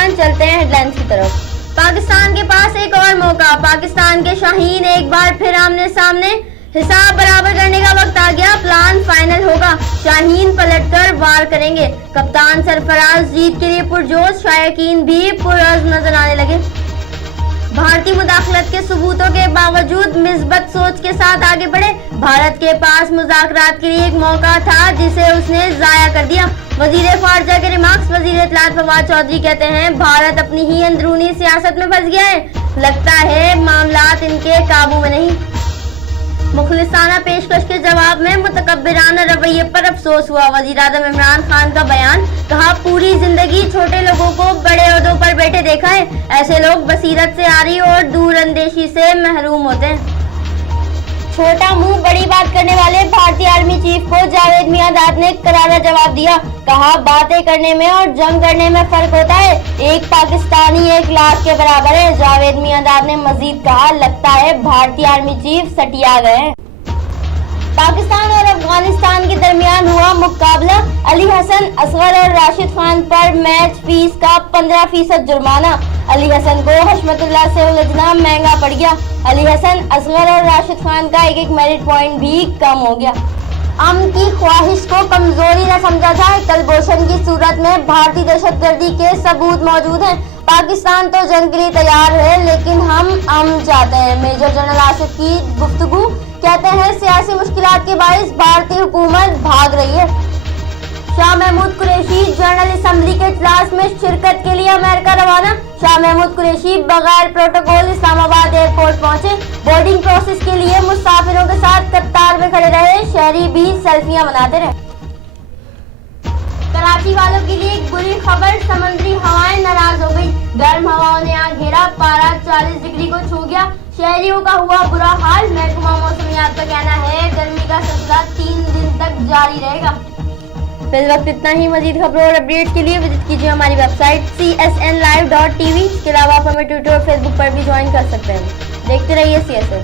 खान, चलते हैं हेडलाइंस की तरफ। पाकिस्तान के पास एक और मौका, पाकिस्तान के शाहीन एक बार फिर आमने सामने, हिसाब बराबर करने का वक्त आ गया, प्लान फाइनल होगा, शाहीन पलटकर वार करेंगे। कप्तान सरफराज जीत के लिए पुरजोश, शायकीन भी पुरअज़्म नजर आने लगे। भारतीय मुदाखलत के सबूतों के बावजूद मिस्बत सोच के साथ आगे बढ़े। भारत के पास मुज़ाकरात के लिए एक मौका था जिसे उसने ज़ाया कर दिया। वज़ीर ख़ारजा के रिमार्क्स। वज़ीर इत्तलात फवाद चौधरी कहते हैं भारत अपनी ही अंदरूनी सियासत में फंस गया है, लगता है मामलात इनके काबू में नहीं। मुखलिसाना पेशकश के जवाब में मुतकब्बिराना रवैये पर अफसोस हुआ। वज़ीर-ए-आज़म इमरान खान का बयान, कहा पूरी जिंदगी छोटे लोगों को बड़े ओहदों पर बैठे देखा है, ऐसे लोग बसीरत से आरी और दूर अंदेशी से महरूम होते हैं। छोटा मुंह बड़ी बात करने वाले भारतीय आर्मी चीफ को जावेद मियांदाद ने करारा जवाब दिया। कहा बातें करने में और जंग करने में फर्क होता है, एक पाकिस्तानी 1 लाख के बराबर है। जावेद मियांदाद ने मजीद कहा लगता है भारतीय आर्मी चीफ सटिया गए। पाकिस्तान और अफगानिस्तान के दरमियान हुआ मुकाबला, अली हसन असगर और राशिद खान पर मैच फीस का 15% जुर्माना। अली हसन को हशमतुल्लाह से उलझना महंगा पड़ गया। अली हसन असगर और राशिद खान का एक मेरिट पॉइंट भी कम हो गया। अमन की ख्वाहिश को कमजोरी न समझा जाए, कलभूषण की सूरत में भारतीय दहशतगर्दी के सबूत मौजूद हैं। पाकिस्तान तो जंग के लिए तैयार है लेकिन हम अमन चाहते हैं। मेजर जनरल आसिफ की गुफ्तगू, कहते हैं सियासी मुश्किलात के बाइस भारतीय हुकूमत भाग रही है। शाह महमूद कुरैशी जनरल असम्बली के इजलास में शिरकत के लिए अमेरिका रवाना। शाह महमूद कुरैशी बगैर प्रोटोकॉल इस्लामाबाद एयरपोर्ट पहुंचे। बोर्डिंग प्रोसेस के लिए मुसाफिरों के साथ कतार में खड़े रहे, शहरी भी सेल्फियां बनाते रहे। कराची वालों के लिए एक बुरी खबर, समुद्री हवाएं नाराज हो गई। गर्म हवाओं ने यहाँ घेरा, पारा 40 डिग्री को छू गया, शहरियों का हुआ बुरा हाल। महकमा मौसमियात का कहना है गर्मी का सिलसिला 3 दिन तक जारी रहेगा। इस वक्त इतना ही। मजीद खबरों और अपडेट के लिए विजिट कीजिए हमारी वेबसाइट csnlive.tv। इसके अलावा आप हमें ट्विटर और फेसबुक पर भी ज्वाइन कर सकते हैं। देखते रहिए CSN।